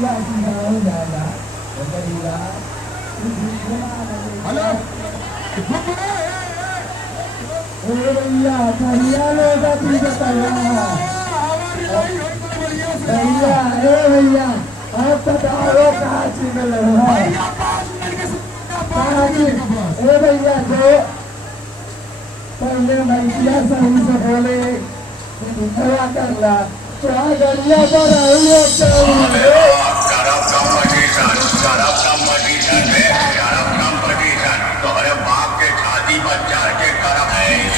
भैया सीधा हो जाएगा तो करेगा हेलो भैया भैया लोग भैया भैया आप बताओ कहाँ चिन्ह भैया जो पहले भैया सही से बोले खड़ा कर ला तो गड़िया पर तोहरे बाप के छाती पर चढ़ के करब है